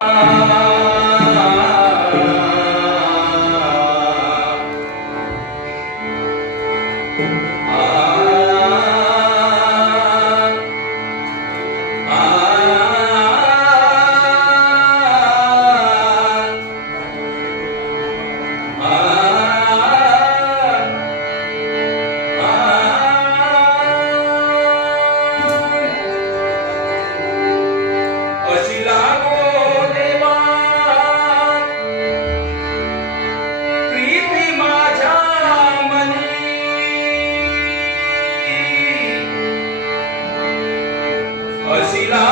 अशी Hoy si la